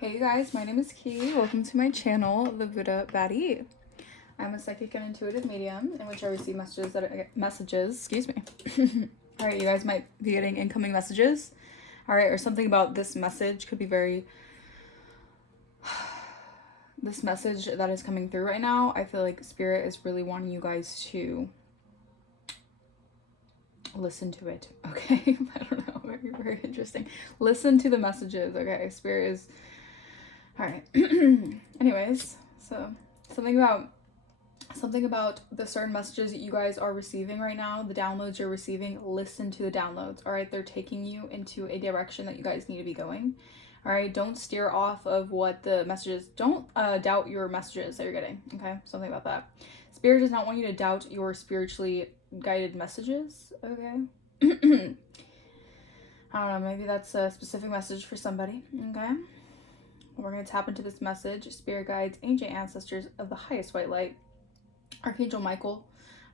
Hey you guys, my name is Ki. Welcome to my channel, The Buddha Baddie. I'm a psychic and intuitive medium in which I receive messages, excuse me. Alright, you guys might be getting incoming messages. Alright, or something about this message could be very... This message that is coming through right now, I feel like Spirit is really wanting you guys to listen to it, okay? I don't know, very, very interesting. Listen to the messages, okay? Spirit is... Alright. Anyways, so something about the certain messages that you guys are receiving right now, the downloads you're receiving, listen to the downloads. All right, they're taking you into a direction that you guys need to be going. All right, don't steer off of what the messages, don't doubt your messages that you're getting. Okay, something about that. Spirit does not want you to doubt your spiritually guided messages. Okay. I don't know, maybe that's a specific message for somebody. Okay. We're going to tap into this message. Spirit guides, ancient ancestors of the highest white light, Archangel Michael.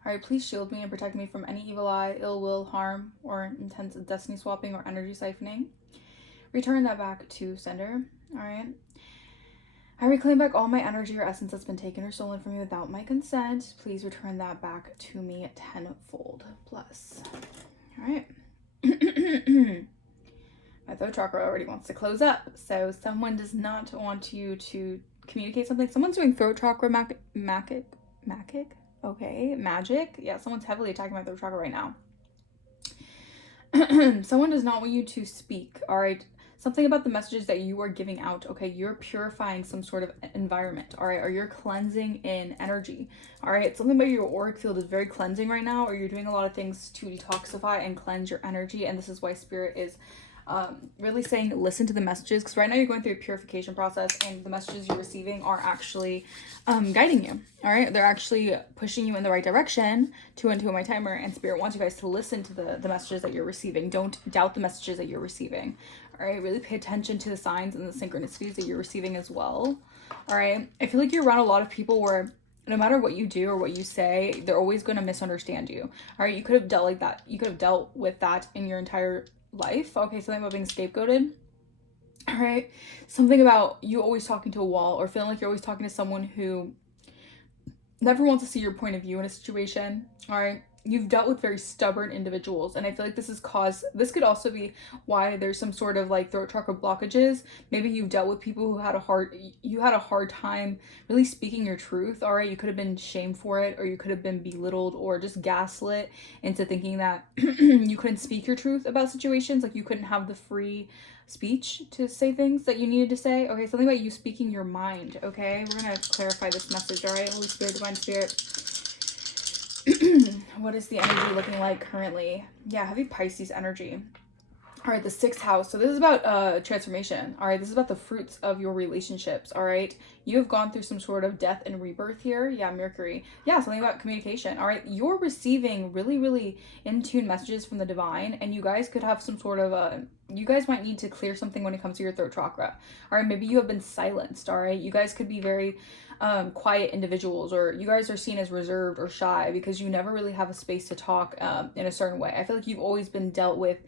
All right, please shield me and protect me from any evil eye, ill will, harm, or intense destiny swapping or energy siphoning. Return that back to sender. All right. I reclaim back all my energy or essence that's been taken or stolen from me without my consent. Please return that back to me tenfold plus. All right. My throat chakra already wants to close up, so someone does not want you to communicate something. Someone's doing throat chakra magic. Okay, magic. Yeah, someone's heavily attacking my throat chakra right now. Someone does not want you to speak. All right, something about the messages that you are giving out. Okay, you're purifying some sort of environment. All right, or you're cleansing in energy. All right, something about your auric field is very cleansing right now, or you're doing a lot of things to detoxify and cleanse your energy, and this is why Spirit is really saying listen to the messages, because right now you're going through a purification process and the messages you're receiving are actually guiding you. All right, they're actually pushing you in the right direction. 2 and 2 on my timer, and Spirit wants you guys to listen to the messages that you're receiving. Don't doubt the messages that you're receiving. All right, really pay attention to the signs and the synchronicities that you're receiving as well. All right, I feel like you're around a lot of people where no matter what you do or what you say, they're always going to misunderstand you. All right, you could have dealt like that. You could have dealt with that in your entire life. Okay, something about being scapegoated. All right, something about you always talking to a wall or feeling like you're always talking to someone who never wants to see your point of view in a situation. All right, you've dealt with very stubborn individuals, and I feel like this could also be why there's some sort of like throat chakra blockages. Maybe you've dealt with people who had a hard time really speaking your truth. All right, you could have been shamed for it, or you could have been belittled or just gaslit into thinking that you couldn't speak your truth about situations, like you couldn't have the free speech to say things that you needed to say. Okay, something about you speaking your mind. Okay, we're gonna clarify this message. All right, Holy Spirit, Divine Spirit. What is the energy looking like currently? Yeah, heavy Pisces energy. All right, the 6th house. So this is about transformation. All right, this is about the fruits of your relationships. All right, you have gone through some sort of death and rebirth here. Yeah, Mercury. Yeah, something about communication. All right, you're receiving really, really in tune messages from the divine, and you guys could have some sort of you guys might need to clear something when it comes to your throat chakra. All right, maybe you have been silenced. All right, you guys could be very quiet individuals, or you guys are seen as reserved or shy because you never really have a space to talk in a certain way. I feel like you've always been dealt with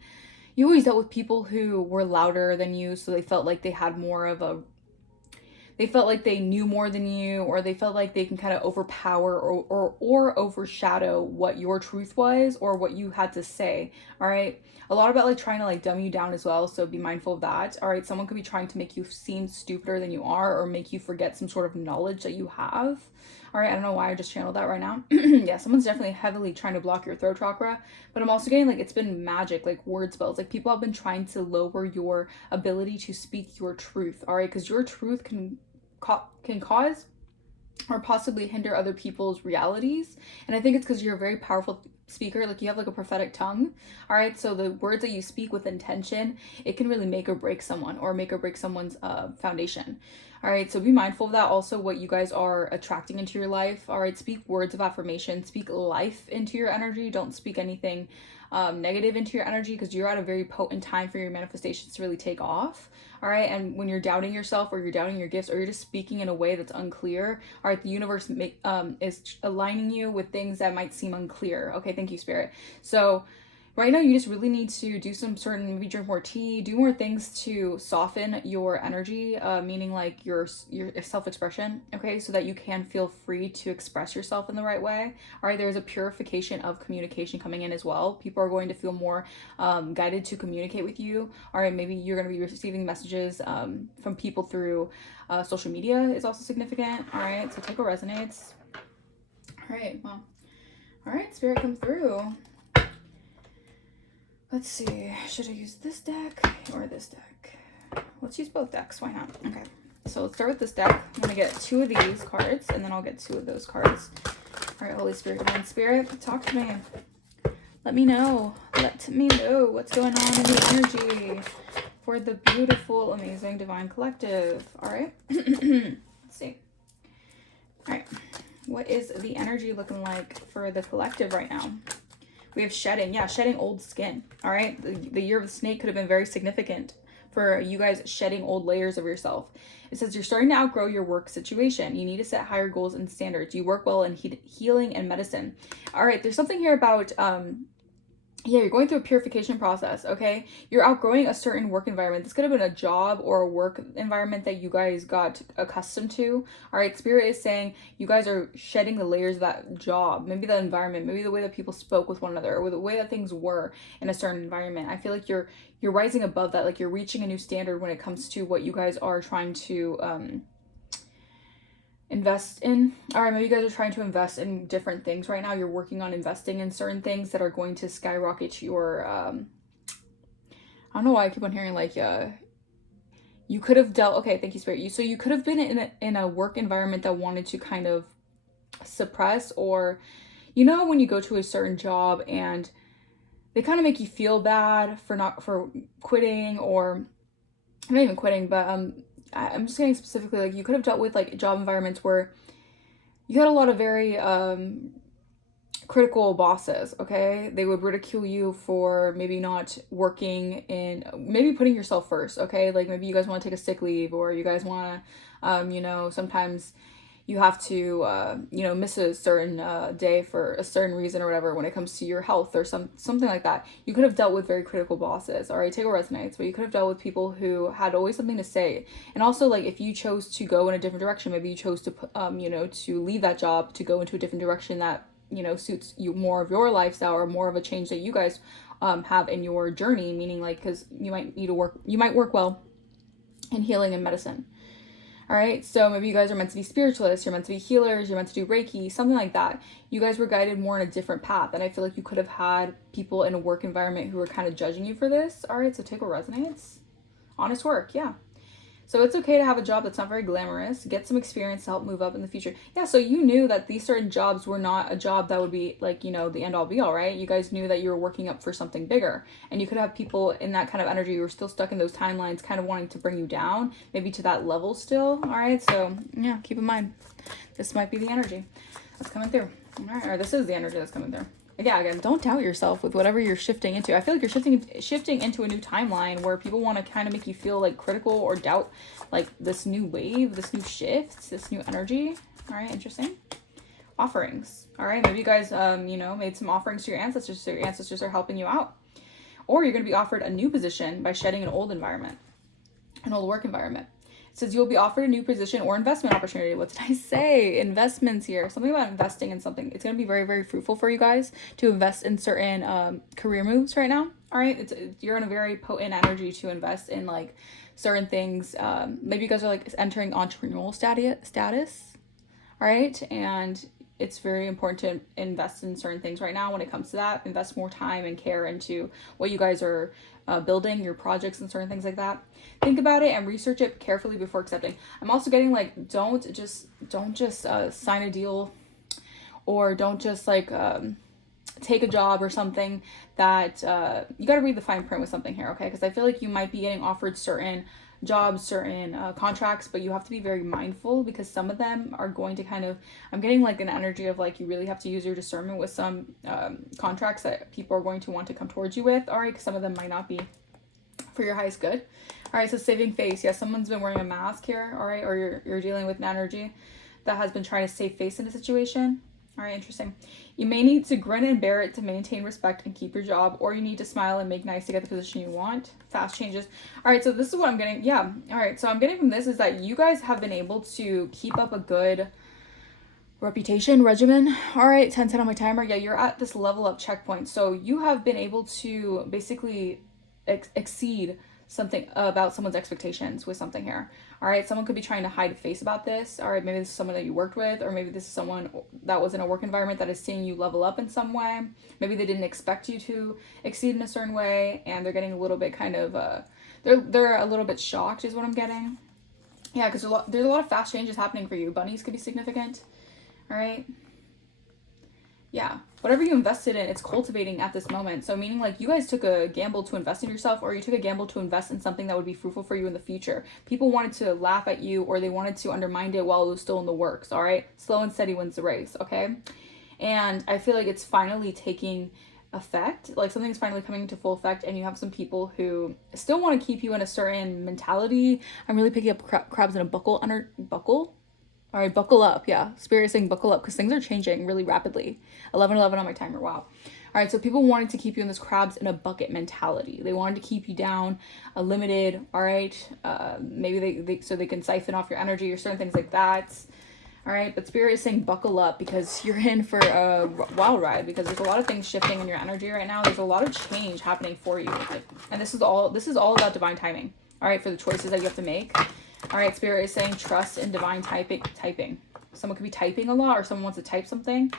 people who were louder than you, so they felt like they had more of a they felt like they knew more than you, or they felt like they can kind of overpower or overshadow what your truth was or what you had to say. All right, a lot about like trying to like dumb you down as well, so be mindful of that. All right, someone could be trying to make you seem stupider than you are, or make you forget some sort of knowledge that you have. All right, I don't know why I just channeled that right now. Yeah, someone's definitely heavily trying to block your throat chakra, but I'm also getting like it's been magic, like word spells. Like people have been trying to lower your ability to speak your truth. All right, because your truth can cause or possibly hinder other people's realities. And I think it's because you're a very powerful speaker, like you have like a prophetic tongue. All right, so the words that you speak with intention, it can really make or break someone, or make or break someone's foundation. All right, so be mindful of that. Also, what you guys are attracting into your life. All right, speak words of affirmation, speak life into your energy. Don't speak anything negative into your energy, because you're at a very potent time for your manifestations to really take off. All right, and when you're doubting yourself, or you're doubting your gifts, or you're just speaking in a way that's unclear, all right, the universe is aligning you with things that might seem unclear. Okay, thank you, Spirit. So Right now, you just really need to do some certain, maybe drink more tea, do more things to soften your energy, meaning like your self-expression, okay, so that you can feel free to express yourself in the right way. All right, there's a purification of communication coming in as well. People are going to feel more guided to communicate with you. All right, maybe you're going to be receiving messages from people through social media is also significant. All right, so take what resonates. All right, well, all right, Spirit, come through. Let's see, should I use this deck or this deck? Let's use both decks, why not? Okay, so let's start with this deck. I'm gonna get 2 of these cards, and then I'll get 2 of those cards. All right, Holy Spirit, Divine Spirit, talk to me. Let me know. Let me know what's going on in the energy for the beautiful, amazing, Divine Collective. All right, let's see. All right, what is the energy looking like for the collective right now? We have shedding. Yeah, shedding old skin. All right. The year of the snake could have been very significant for you guys shedding old layers of yourself. It says you're starting to outgrow your work situation. You need to set higher goals and standards. You work well in healing and medicine. All right. There's something here about, yeah, you're going through a purification process, okay? You're outgrowing a certain work environment. This could have been a job or a work environment that you guys got accustomed to. All right, Spirit is saying you guys are shedding the layers of that job, maybe the environment, maybe the way that people spoke with one another, or the way that things were in a certain environment. I feel like you're rising above that, like you're reaching a new standard when it comes to what you guys are trying to invest in. All right, maybe you guys are trying to invest in different things right now. You're working on investing in certain things that are going to skyrocket your I don't know why I keep on hearing like you could have dealt, okay, thank you, Spirit. So you could have been in a work environment that wanted to kind of suppress, or you know when you go to a certain job and they kind of make you feel bad for quitting, or not even quitting, but I'm just saying specifically, like you could have dealt with like job environments where you had a lot of very critical bosses, okay? They would ridicule you for maybe not working in, maybe putting yourself first, okay? Like maybe you guys want to take a sick leave, or you guys want to, you know, sometimes you have to, you know, miss a certain day for a certain reason or whatever when it comes to your health or something like that. You could have dealt with very critical bosses, all right? Take what resonates, but you could have dealt with people who had always something to say. And also, like, if you chose to go in a different direction, maybe you chose to, you know, to leave that job to go into a different direction that, you know, suits you more of your lifestyle, or more of a change that you guys have in your journey, meaning like, because you might need to work, you might work well in healing and medicine. All right, so maybe you guys are meant to be spiritualists, you're meant to be healers, you're meant to do Reiki, something like that. You guys were guided more in a different path, and I feel like you could have had people in a work environment who were kind of judging you for this. All right, so take what resonates. Honest work, yeah. So it's okay to have a job that's not very glamorous. Get some experience to help move up in the future. Yeah, so you knew that these certain jobs were not a job that would be like, you know, the end all be all, right? You guys knew that you were working up for something bigger. And you could have people in that kind of energy who are still stuck in those timelines, kind of wanting to bring you down, maybe to that level still. All right, so yeah, keep in mind, this might be the energy that's coming through. All right, or this is the energy that's coming through. Yeah, again, don't doubt yourself with whatever you're shifting into. I feel like you're shifting into a new timeline where people want to kind of make you feel like critical or doubt like this new wave, this new shift, this new energy. All right, interesting. Offerings. All right, maybe you guys, you know, made some offerings to your ancestors, so your ancestors are helping you out. Or you're going to be offered a new position by shedding an old environment, an old work environment. It says you'll be offered a new position or investment opportunity. What did I say? Investments here. Something about investing in something. It's going to be very, very fruitful for you guys to invest in certain career moves right now. All right. You're in a very potent energy to invest in like certain things. Maybe you guys are like entering entrepreneurial status. All right. And it's very important to invest in certain things right now when it comes to that. Invest more time and care into what you guys are building, your projects and certain things like that. Think about it and research it carefully before accepting. I'm also getting like, don't just sign a deal, or don't just like take a job or something that you got to read the fine print with something here, okay? Because I feel like you might be getting offered certain jobs, certain contracts, but you have to be very mindful, because some of them are going to kind of, I'm getting like an energy of like you really have to use your discernment with some contracts that people are going to want to come towards you with, all right? Because some of them might not be for your highest good. All right, so saving face. Yeah, someone's been wearing a mask here, all right? Or you're dealing with an energy that has been trying to save face in a situation. All right, interesting. You may need to grin and bear it to maintain respect and keep your job, or you need to smile and make nice to get the position you want. Fast changes. All right, so this is what I'm getting. Yeah. All right, so I'm getting from this is that you guys have been able to keep up a good reputation regimen. All right, 10 on my timer. Yeah, you're at this level up checkpoint. So you have been able to basically exceed something about someone's expectations with something here. All right, someone could be trying to hide a face about this. All right, maybe this is someone that you worked with, or maybe this is someone that was in a work environment that is seeing you level up in some way. Maybe they didn't expect you to exceed in a certain way, and they're getting a little bit kind of they're a little bit shocked is what I'm getting. Yeah, because there's a lot of fast changes happening for you. Bunnies could be significant. All right. Yeah, whatever you invested in, it's cultivating at this moment. So meaning like you guys took a gamble to invest in yourself, or you took a gamble to invest in something that would be fruitful for you in the future. People wanted to laugh at you, or they wanted to undermine it while it was still in the works. All right, slow and steady wins the race. Okay, and I feel like it's finally taking effect. Like something's finally coming into full effect, and you have some people who still want to keep you in a certain mentality. I'm really picking up crabs in a buckle. All right, buckle up. Yeah, Spirit is saying buckle up because things are changing really rapidly. 11:11 on my timer. Wow. All right, so people wanted to keep you in this crabs in a bucket mentality. They wanted to keep you down, limited. All right, maybe they so they can siphon off your energy or certain things like that. All right, but Spirit is saying buckle up because you're in for a wild ride, because there's a lot of things shifting in your energy right now. There's a lot of change happening for you, and this is all about divine timing. All right, for the choices that you have to make. All right, Spirit is saying trust in divine typing. Someone could be typing a lot, or someone wants to type something.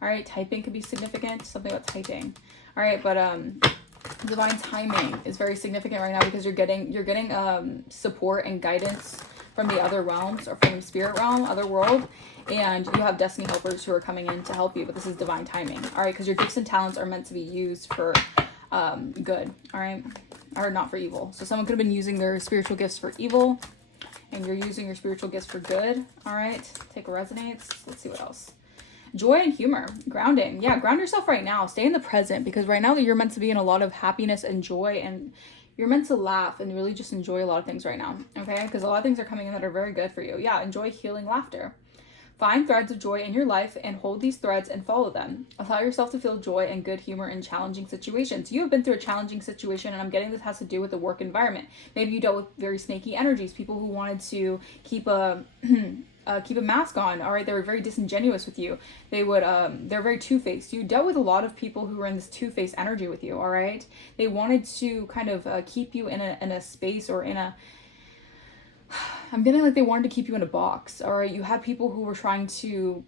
All right, typing could be significant. Something about typing. All right, but divine timing is very significant right now because you're getting support and guidance from the other realms, or from the spirit realm, other world, and you have destiny helpers who are coming in to help you. But this is divine timing. All right, because your gifts and talents are meant to be used for good. All right, or not for evil. So someone could have been using their spiritual gifts for evil, and you're using your spiritual gifts for good. All right, take a resonates. Let's see what else. Joy and humor, grounding. Yeah, ground yourself right now. Stay in the present, because right now you're meant to be in a lot of happiness and joy, and you're meant to laugh and really just enjoy a lot of things right now. Okay, because a lot of things are coming in that are very good for you. Yeah, enjoy healing laughter. Find threads of joy in your life and hold these threads and follow them. Allow yourself to feel joy and good humor in challenging situations. You have been through a challenging situation, and I'm getting this has to do with the work environment. Maybe you dealt with very snaky energies, people who wanted to keep a mask on. All right, they were very disingenuous with you. They're very two-faced. You dealt with a lot of people who were in this two-faced energy with you. All right, they wanted to kind of keep you in a space, or in a, I'm getting like they wanted to keep you in a box. All right, you had people who were trying to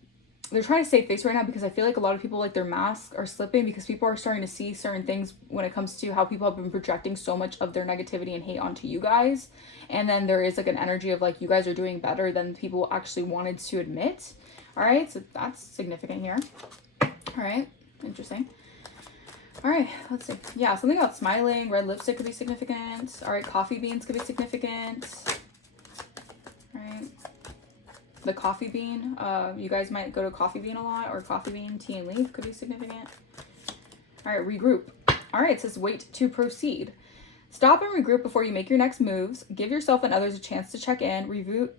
save face right now, because I feel like a lot of people, like, their masks are slipping, because people are starting to see certain things when it comes to how people have been projecting so much of their negativity and hate onto you guys. And then there is like an energy of like you guys are doing better than people actually wanted to admit. All right, so that's significant here. All right, interesting. All right, let's see. Yeah, something about smiling. Red lipstick could be significant. All right, coffee beans could be significant. All right, the coffee bean. You guys might go to coffee bean a lot, or coffee bean, tea and leaf could be significant. All right, regroup. All right, it says wait to proceed. Stop and regroup before you make your next moves. Give yourself and others a chance to check in, review.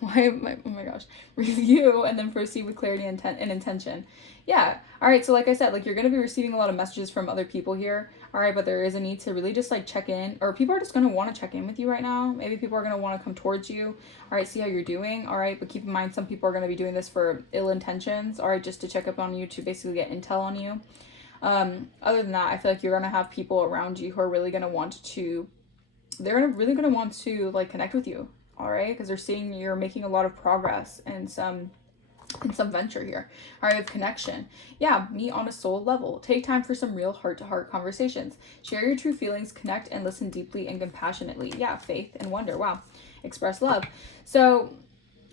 Why am I, oh my gosh. Review, and then proceed with clarity and intention. Yeah. All right. So like I said, like, you're going to be receiving a lot of messages from other people here. All right. But there is a need to really just like check in, or people are just going to want to check in with you right now. Maybe people are going to want to come towards you. All right. See how you're doing. All right. But keep in mind, some people are going to be doing this for ill intentions. All right. Just to check up on you, to basically get intel on you. Other than that, I feel like you're going to have people around you who are really going to want to, really going to want to like connect with you. All right. Because they're seeing you're making a lot of progress in some venture here. All right. With connection. Yeah. Meet on a soul level. Take time for some real heart-to-heart conversations. Share your true feelings, connect and listen deeply and compassionately. Yeah. Faith and wonder. Wow. Express love. So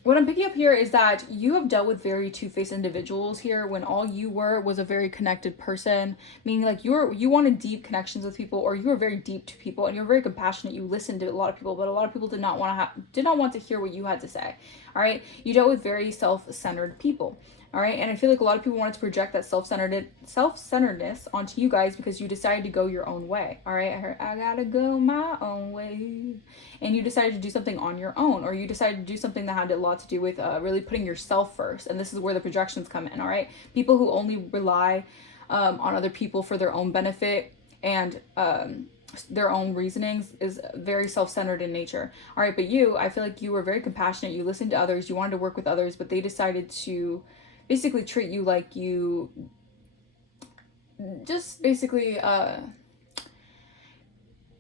what I'm picking up here is that you have dealt with very two-faced individuals here, when all you were was a very connected person, meaning like you wanted deep connections with people, or you were very deep to people, and you're very compassionate. You listened to a lot of people, but a lot of people did not want to hear what you had to say. All right, you dealt with very self-centered people. All right. And I feel like a lot of people wanted to project that self-centeredness onto you guys because you decided to go your own way. All right. I heard, I gotta go my own way. And you decided to do something on your own, or you decided to do something that had a lot to do with really putting yourself first. And this is where the projections come in. All right. People who only rely on other people for their own benefit and their own reasonings is very self-centered in nature. All right. But you, I feel like you were very compassionate. You listened to others. You wanted to work with others, but they decided to basically treat you like you just basically kind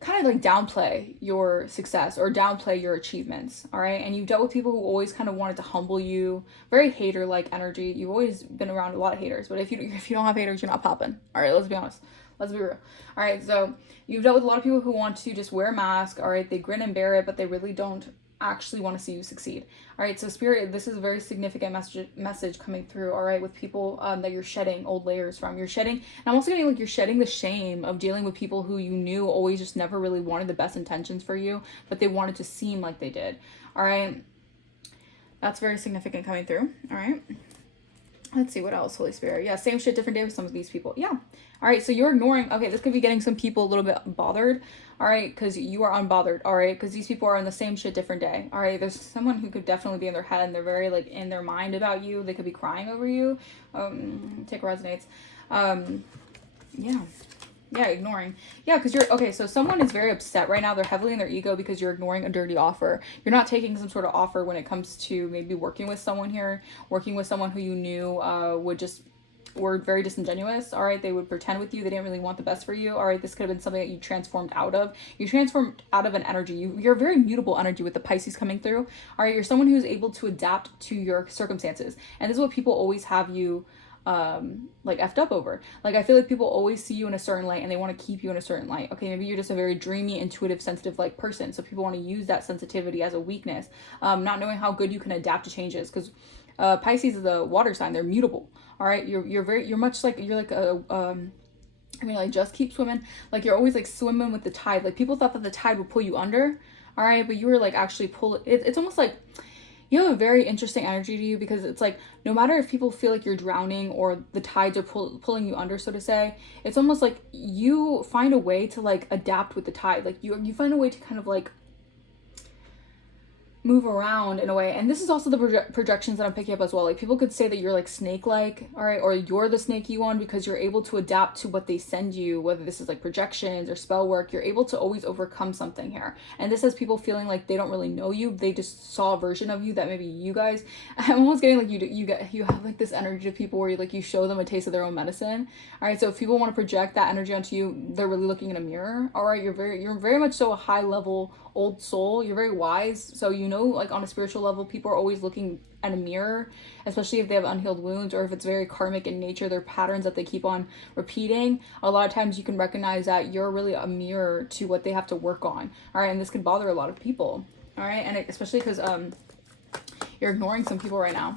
of like downplay your success or downplay your achievements. All right. And you've dealt with people who always kind of wanted to humble you, very hater like energy. You've always been around a lot of haters, but if you don't have haters, you're not popping. All right, let's be honest. Let's be real. All right, so you've dealt with a lot of people who want to just wear a mask. All right, they grin and bear it, but they really don't actually want to see you succeed. All right, so Spirit, this is a very significant message coming through. All right, with people that you're shedding old layers from. You're shedding, and I'm also getting like you're shedding the shame of dealing with people who you knew always just never really wanted the best intentions for you, but they wanted to seem like they did. All right, that's very significant coming through. All right. Let's see what else, Holy Spirit. Yeah, same shit, different day with some of these people. Yeah. All right, so you're ignoring. Okay, this could be getting some people a little bit bothered. All right, because you are unbothered. All right, because these people are on the same shit, different day. All right, there's someone who could definitely be in their head and they're very like in their mind about you. They could be crying over you. Take resonates. Yeah. Yeah, ignoring. Yeah, because you're, okay, so someone is very upset right now. They're heavily in their ego because you're ignoring a dirty offer. You're not taking some sort of offer when it comes to maybe working with someone here, working with someone who you knew were very disingenuous. All right, they would pretend with you. They didn't really want the best for you. All right, this could have been something that you transformed out of. You transformed out of an energy. You're a very mutable energy with the Pisces coming through. All right, you're someone who's able to adapt to your circumstances. And this is what people always have you like effed up over. Like, I feel like people always see you in a certain light and they want to keep you in a certain light. Okay, maybe you're just a very dreamy, intuitive, sensitive like person, so people want to use that sensitivity as a weakness, not knowing how good you can adapt to changes, because Pisces is the water sign. They're mutable. All right, you're much like, you're like a I mean, like, just keep swimming. Like, you're always like swimming with the tide. Like, people thought that the tide would pull you under. All right, but you were like actually it's almost like you have a very interesting energy to you, because it's like, no matter if people feel like you're drowning or the tides are pulling you under, so to say, it's almost like you find a way to like adapt with the tide. Like you find a way to kind of like move around in a way. And this is also the projections that I'm picking up as well. Like, people could say that you're like snake-like, all right, or you're the snaky one, because you're able to adapt to what they send you, whether this is like projections or spell work. You're able to always overcome something here. And this has people feeling like they don't really know you. They just saw a version of you that maybe you guys, I'm almost getting like you have like this energy to people where you show them a taste of their own medicine. All right, so if people want to project that energy onto you, they're really looking in a mirror. All right, you're very much so a high level old soul. You're very wise, so you know, like, on a spiritual level, people are always looking at a mirror, especially if they have unhealed wounds, or if it's very karmic in nature, their patterns that they keep on repeating. A lot of times you can recognize that you're really a mirror to what they have to work on. All right, and this can bother a lot of people. All right, and especially because you're ignoring some people right now.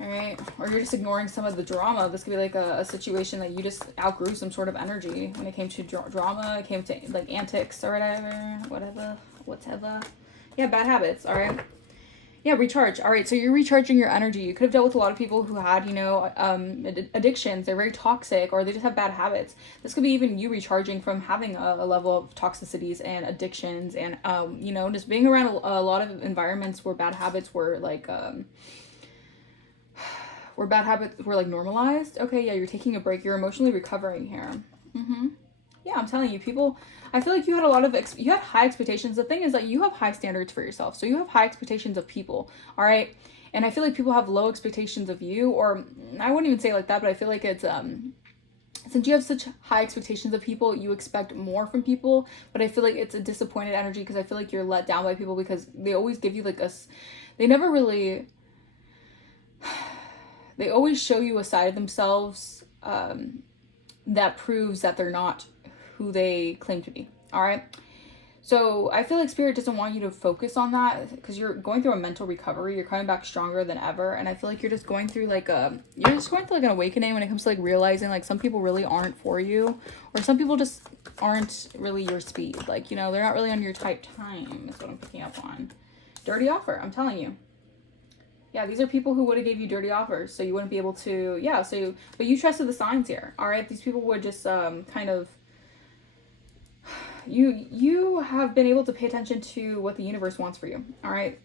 All right, or you're just ignoring some of the drama. This could be like a situation that you just outgrew some sort of energy when it came to drama, it came to like antics or whatever. Yeah, bad habits. All right. Yeah, recharge. All right, so you're recharging your energy. You could have dealt with a lot of people who had, addictions. They're very toxic, or they just have bad habits. This could be even you recharging from having a level of toxicities and addictions, and just being around a lot of environments where bad habits were like normalized. Okay, yeah, you're taking a break. You're emotionally recovering here. Yeah, I'm telling you, people, I feel like you had a lot of, you had high expectations. The thing is that you have high standards for yourself. So you have high expectations of people, all right? And I feel like people have low expectations of you, or I wouldn't even say like that, but I feel like it's, since you have such high expectations of people, you expect more from people. But I feel like it's a disappointed energy, because I feel like you're let down by people, because they always give you like they always show you a side of themselves that proves that they're not who they claim to be. All right, so I feel like Spirit doesn't want you to focus on that, because you're going through a mental recovery. You're coming back stronger than ever, and I feel like you're just going through like an awakening when it comes to like realizing like some people really aren't for you, or some people just aren't really your speed. Like, they're not really on your type time is what I'm picking up on. Dirty offer, I'm telling you. Yeah, these are people who would have gave you dirty offers, so you wouldn't be able to, yeah, so, but you trusted the signs here, all right? These people would just kind of, you have been able to pay attention to what the universe wants for you, all right?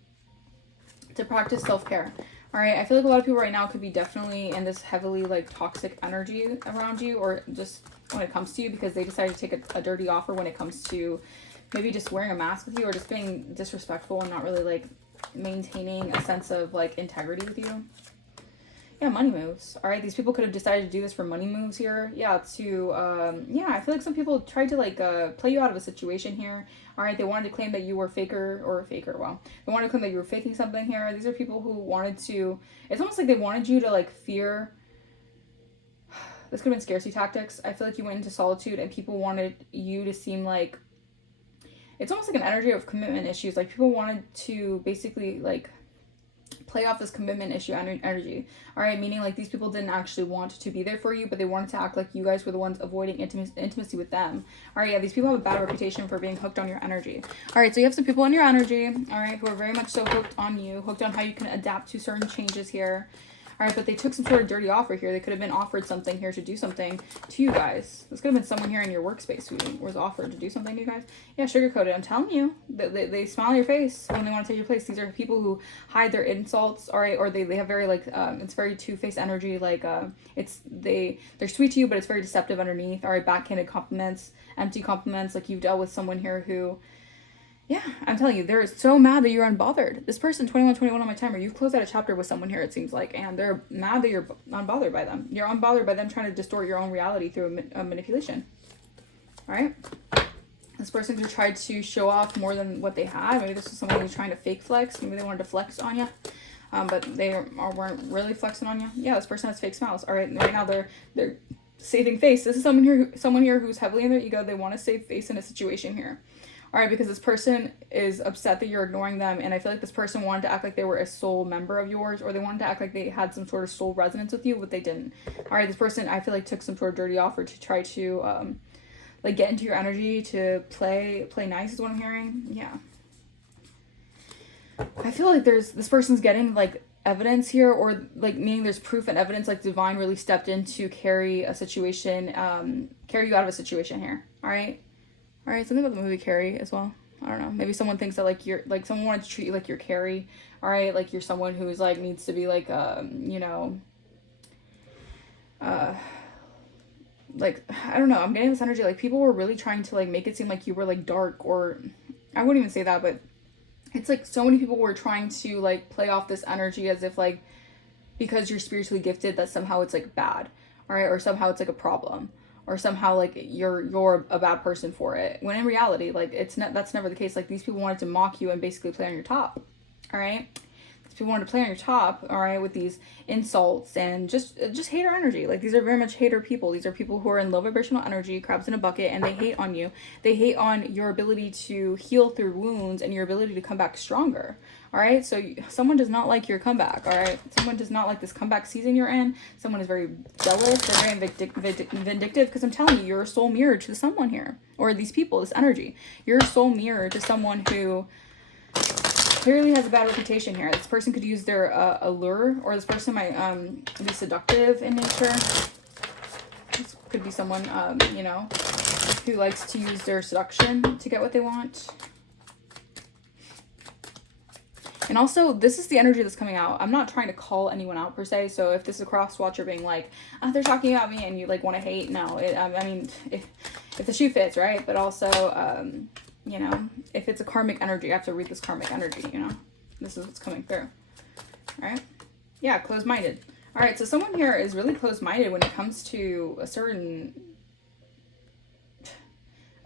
To practice self-care, all right? I feel like a lot of people right now could be definitely in this heavily, like, toxic energy around you, or just when it comes to you, because they decided to take a dirty offer when it comes to maybe just wearing a mask with you, or just being disrespectful and not really, like, maintaining a sense of like integrity with you. Yeah, money moves. All right, these people could have decided to do this for money moves here. Yeah, to yeah, I feel like some people tried to like play you out of a situation here. All right, they wanted to claim that you were faker. Well, they wanted to claim that you were faking something here. These are people who wanted to, it's almost like they wanted you to like fear. This could have been scarcity tactics. I feel like you went into solitude and people wanted you to seem like, it's almost like an energy of commitment issues. Like people wanted to basically like play off this commitment issue energy. All right, meaning like these people didn't actually want to be there for you, but they wanted to act like you guys were the ones avoiding intimacy with them. All right, yeah, these people have a bad reputation for being hooked on your energy. All right, so you have some people in your energy, all right, who are very much so hooked on you, hooked on how you can adapt to certain changes here. All right, but they took some sort of dirty offer here. They could have been offered something here to do something to you guys. This could have been someone here in your workspace who was offered to do something to you guys. Yeah, sugarcoated. I'm telling you, they smile on your face when they want to take your place. These are people who hide their insults, all right, or they have very like it's very two-faced energy. Like they're sweet to you, but it's very deceptive underneath. All right, backhanded compliments, empty compliments. Like you've dealt with someone here who. Yeah, I'm telling you, they're so mad that you're unbothered. This person, 2121 on my timer, you've closed out a chapter with someone here, it seems like, and they're mad that you're unbothered by them. You're unbothered by them trying to distort your own reality through a manipulation. All right? This person could try to show off more than what they had. Maybe this is someone who's trying to fake flex. Maybe they wanted to flex on you, but they weren't really flexing on you. Yeah, this person has fake smiles. All right, and right now they're saving face. This is someone here who's heavily in their ego. They want to save face in a situation here. All right, because this person is upset that you're ignoring them, and I feel like this person wanted to act like they were a soul member of yours, or they wanted to act like they had some sort of soul resonance with you, but they didn't. All right, this person, I feel like, took some sort of dirty offer to try to, like, get into your energy, to play nice is what I'm hearing. Yeah. I feel like this person's getting, like, evidence here, or, like, meaning there's proof and evidence, like, divine really stepped in to carry a situation, carry you out of a situation here. All right? All right, something about the movie Carrie as well. I don't know. Maybe someone thinks that like you're like someone wanted to treat you like you're Carrie. All right, like you're someone who's like needs to be like you know, like I don't know. I'm getting this energy like people were really trying to like make it seem like you were like dark, or I wouldn't even say that, but it's like so many people were trying to like play off this energy as if like because you're spiritually gifted that somehow it's like bad, all right, or somehow it's like a problem. Or somehow like you're a bad person for it, when in reality like that's never the case. Like these people wanted to mock you and basically play on your top. All right, these people wanted to play on your top, all right, with these insults and just hater energy. Like these are very much hater people. These are people who are in low vibrational energy, crabs in a bucket, and they hate on you. They hate on your ability to heal through wounds and your ability to come back stronger. All right, so someone does not like your comeback. All right, someone does not like this comeback season you're in. Someone is very jealous. They're very vindictive, because I'm telling you, you're a soul mirror to someone here, or these people, this energy. You're a soul mirror to someone who clearly has a bad reputation here. This person could use their allure, or this person might be seductive in nature. This could be someone, you know, who likes to use their seduction to get what they want. And also, this is the energy that's coming out. I'm not trying to call anyone out per se. So if this is a cross watcher being like, oh, they're talking about me and you like want to hate, no. I mean, if the shoe fits, right? But also, you know, if it's a karmic energy, I have to read this karmic energy, you know. This is what's coming through. All right? Yeah, closed-minded. All right, so someone here is really closed-minded when it comes to a certain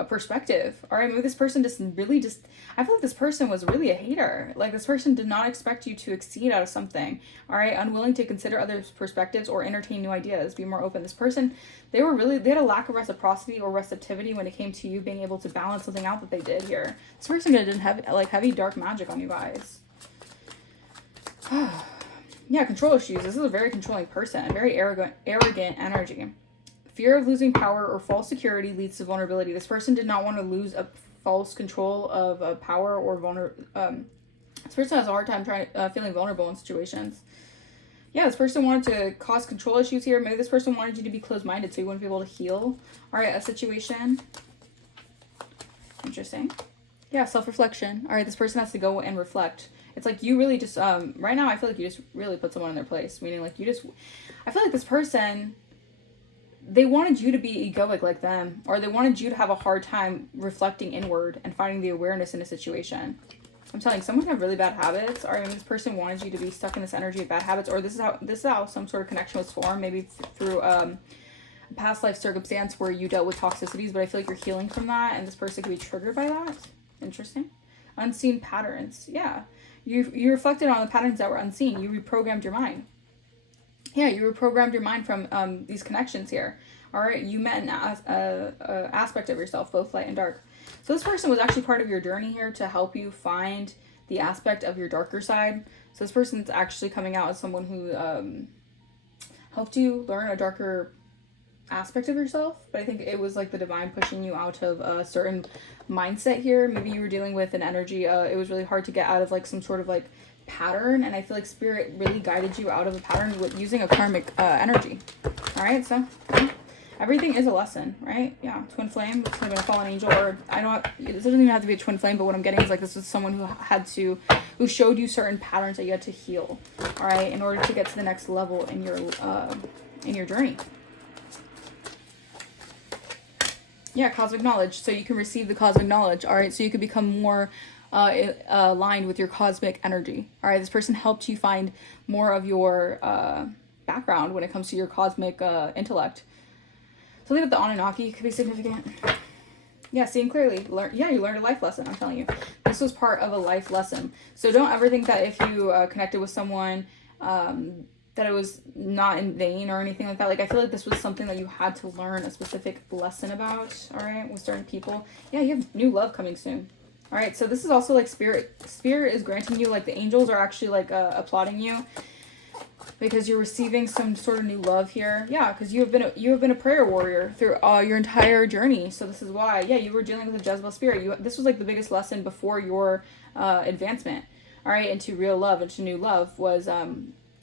perspective. All right, maybe this person I feel like this person was really a hater. Like this person did not expect you to exceed out of something. All right, unwilling to consider others' perspectives or entertain new ideas, be more open. This person, they had a lack of reciprocity or receptivity when it came to you being able to balance something out that they did here. This person did heavy dark magic on you guys. Yeah, control issues. This is a very controlling person, very arrogant energy. Fear of losing power or false security leads to vulnerability. This person did not want to lose a false control of power or This person has a hard time feeling vulnerable in situations. Yeah, this person wanted to cause control issues here. Maybe this person wanted you to be closed-minded so you wouldn't be able to heal. All right, a situation. Interesting. Yeah, self-reflection. All right, this person has to go and reflect. It's like you really just, right now I feel like you just really put someone in their place. Meaning like I feel like this person, they wanted you to be egoic like them. Or they wanted you to have a hard time reflecting inward and finding the awareness in a situation. I'm telling you, someone can have really bad habits, or this person wanted you to be stuck in this energy of bad habits, or this is how some sort of connection was formed, maybe through a past life circumstance where you dealt with toxicities, but I feel like you're healing from that, and this person could be triggered by that. Interesting. Unseen patterns. Yeah. You reflected on the patterns that were unseen. You reprogrammed your mind. Yeah, you reprogrammed your mind from these connections here. All right, you met an aspect of yourself, both light and dark. So this person was actually part of your journey here to help you find the aspect of your darker side. So this person's actually coming out as someone who helped you learn a darker aspect of yourself. But I think it was like the divine pushing you out of a certain mindset here. Maybe you were dealing with an energy. It was really hard to get out of like some sort of like pattern. And I feel like spirit really guided you out of a pattern with using a karmic energy. All right, so... yeah. Everything is a lesson, right? Yeah, twin flame, this could have been a fallen angel, or this doesn't even have to be a twin flame, but what I'm getting is like this was someone who showed you certain patterns that you had to heal, all right, in order to get to the next level in your journey. Yeah, cosmic knowledge, so you can receive the cosmic knowledge, all right, so you can become more aligned with your cosmic energy, all right? This person helped you find more of your background when it comes to your cosmic intellect. Something with the Anunnaki could be significant. Yeah, seeing clearly. You learned a life lesson, I'm telling you. This was part of a life lesson. So don't ever think that if you connected with someone, that it was not in vain or anything like that. Like, I feel like this was something that you had to learn a specific lesson about, all right, with certain people. Yeah, you have new love coming soon. All right, so this is also like spirit. Spirit is granting you, like, the angels are actually, like, applauding you. Because you're receiving some sort of new love here. Yeah, because you have been a prayer warrior through your entire journey. So this is why, yeah, you were dealing with a Jezebel spirit. This was like the biggest lesson before your advancement, all right, into real love, into new love, was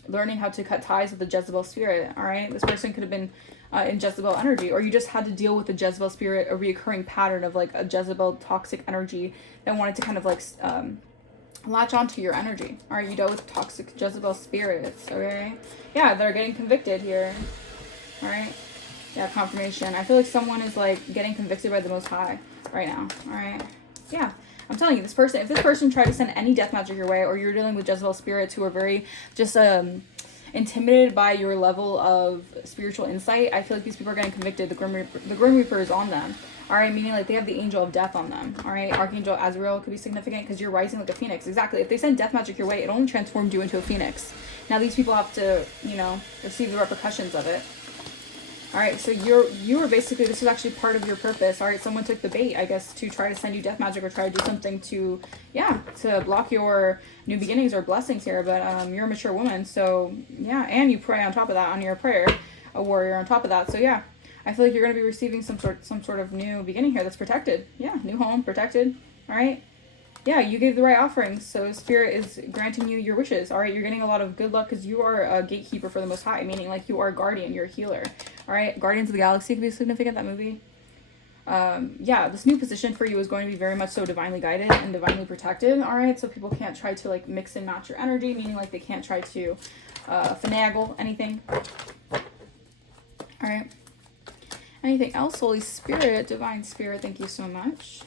learning how to cut ties with the Jezebel spirit, all right? This person could have been in Jezebel energy, or you just had to deal with the Jezebel spirit, a reoccurring pattern of like a Jezebel toxic energy that wanted to kind of like... latch onto your energy. All right, you dealt with toxic Jezebel spirits, okay? Yeah, they're getting convicted here. All right? Yeah, confirmation. I feel like someone is, like, getting convicted by the Most High right now. All right? Yeah. I'm telling you, if this person tried to send any death magic your way, or you're dealing with Jezebel spirits who are very just intimidated by your level of spiritual insight, I feel like these people are getting convicted. The Grim Reaper is on them. All right, meaning like they have the angel of death on them. All right, Archangel Azrael could be significant because you're rising like a phoenix. Exactly. If they send death magic your way, it only transformed you into a phoenix. Now these people have to, receive the repercussions of it. All right, so you were basically, this is actually part of your purpose. All right, someone took the bait, I guess, to try to send you death magic or try to do something to block your new beginnings or blessings here. But you're a mature woman, so yeah, and you pray on top of that on your prayer, a warrior on top of that. So yeah. I feel like you're going to be receiving some sort of new beginning here that's protected. Yeah, new home, protected. All right. Yeah, you gave the right offerings, so Spirit is granting you your wishes. All right, you're getting a lot of good luck because you are a gatekeeper for the Most High, meaning like you are a guardian, you're a healer. All right, Guardians of the Galaxy could be significant, that movie. Yeah, this new position for you is going to be very much so divinely guided and divinely protected. All right, so people can't try to like mix and match your energy, meaning like they can't try to finagle anything. All right. Anything else? Holy Spirit, Divine Spirit, thank you so much.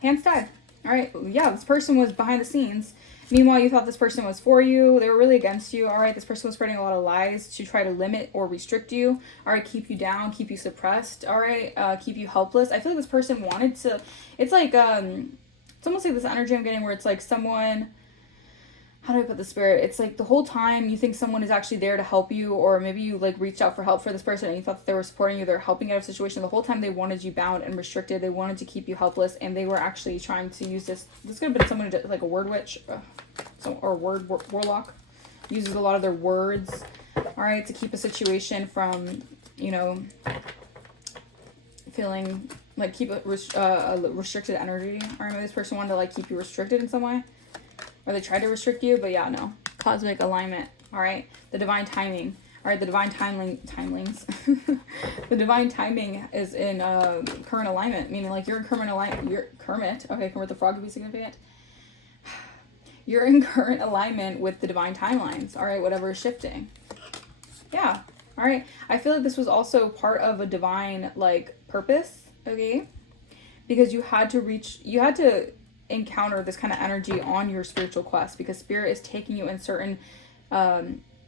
Hands tied. All right, yeah, this person was behind the scenes. Meanwhile, you thought this person was for you. They were really against you. All right, this person was spreading a lot of lies to try to limit or restrict you. All right, keep you down, keep you suppressed. All right, keep you helpless. I feel like this person wanted to... It's like, it's almost like this energy I'm getting where it's like someone... How do I put the spirit? It's like the whole time you think someone is actually there to help you, or maybe you like reached out for help for this person and you thought that they were supporting you, they're helping you out of a situation. The whole time they wanted you bound and restricted. They wanted to keep you helpless, and they were actually trying to use this. This could have been someone who did, like a word witch, or word warlock, uses a lot of their words, all right, to keep a situation from, feeling like keep a restricted energy. Or maybe this person wanted to like keep you restricted in some way. or they tried to restrict you, but yeah, no. Cosmic alignment, all right? The divine timing, all right? The divine timelings. The divine timing is in current alignment, meaning like you're in current alignment. You're Kermit. Okay, Kermit the Frog would be significant. You're in current alignment with the divine timelines, all right? Whatever is shifting. Yeah, all right? I feel like this was also part of a divine, like, purpose, okay? Because you had to encounter this kind of energy on your spiritual quest, because spirit is taking you in certain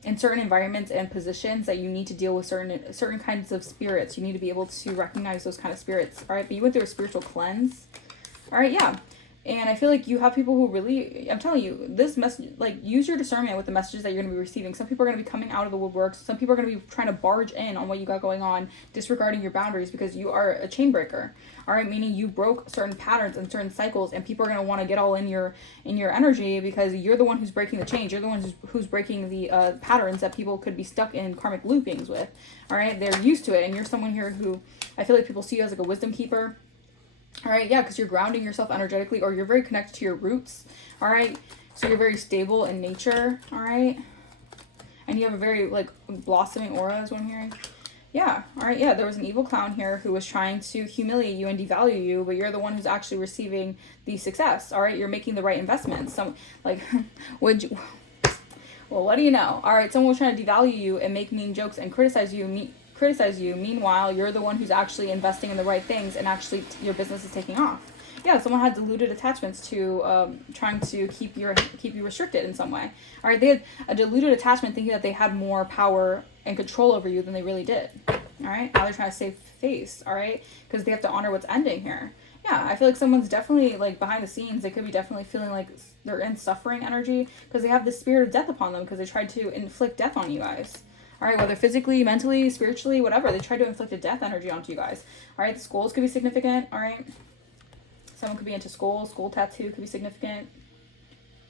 environments and positions that you need to deal with certain kinds of spirits. You need to be able to recognize those kind of spirits, all right? But you went through a spiritual cleanse, all right? Yeah. And I feel like you have people who really, I'm telling you, this message, like, use your discernment with the messages that you're going to be receiving. Some people are going to be coming out of the woodworks. Some people are going to be trying to barge in on what you got going on, disregarding your boundaries, because you are a chain breaker. All right, meaning you broke certain patterns and certain cycles, and people are going to want to get all in your energy, because you're the one who's breaking the chains. You're the one who's breaking the patterns that people could be stuck in karmic loopings with. All right, they're used to it, and you're someone here who, I feel like people see you as like a wisdom keeper. All right, yeah, because you're grounding yourself energetically, or you're very connected to your roots, all right? So you're very stable in nature, all right? And you have a very, like, blossoming aura is what I'm hearing. Yeah, all right, yeah, there was an evil clown here who was trying to humiliate you and devalue you, but you're the one who's actually receiving the success, all right? You're making the right investments. So, like, well, what do you know? All right, someone was trying to devalue you and make mean jokes and criticize you. Meanwhile, you're the one who's actually investing in the right things, and actually your business is taking off. Yeah, someone had deluded attachments to trying to keep you restricted in some way. All right, they had a deluded attachment thinking that they had more power and control over you than they really did. All right, now they're trying to save face. All right, because they have to honor what's ending here. Yeah, I feel like someone's definitely, like, behind the scenes. They could be definitely feeling like they're in suffering energy, because they have the spirit of death upon them, because they tried to inflict death on you guys. All right, whether physically, mentally, spiritually, whatever. They tried to inflict a death energy onto you guys. All right, the skulls could be significant. All right. Someone could be into skulls. Skull tattoo could be significant.